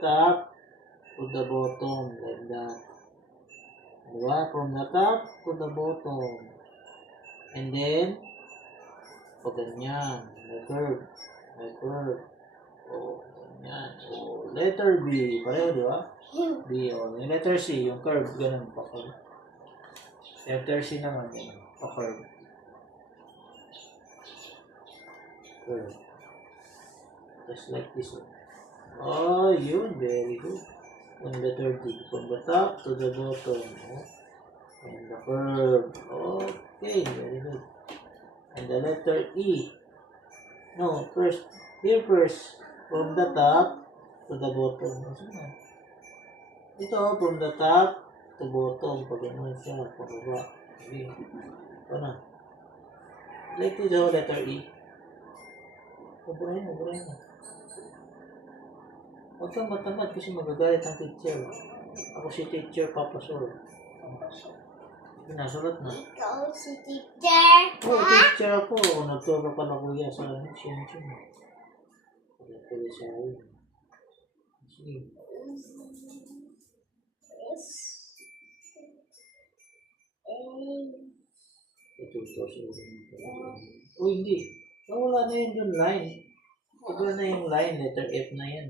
top to the bottom, like that. Diba? From the top to the bottom. And then, o ganyan. May curve. May curve. O, ganyan. O, letter B. Pareho, di ba? B. O, yung letter C, yung curve, ganun pa. Letter C naman, ganun. Pa curve. Curve. Just like this one. Oh, yun. Very good. And letter D. From the top to the bottom. Oh. And the curve. Okay, very good. And the letter E. No, first. Here first. From the top to the bottom. Ito, from the top to bottom. Pag ano siya, pababa. Okay. Ito na. Like this, letter E. Paburahin mo. Huwag kang matamad kasi magagalit ang teacher. Ako si teacher, Papa Sol. Pinasulat na. Ikaw si teacher. Oo, teacher ako. Nagturo pa na kuya sa siyensya. Pwede siya rin. Sige. Ito siya. O hindi. Wala na yun yung line. Wala na yung line. Letter F na yan.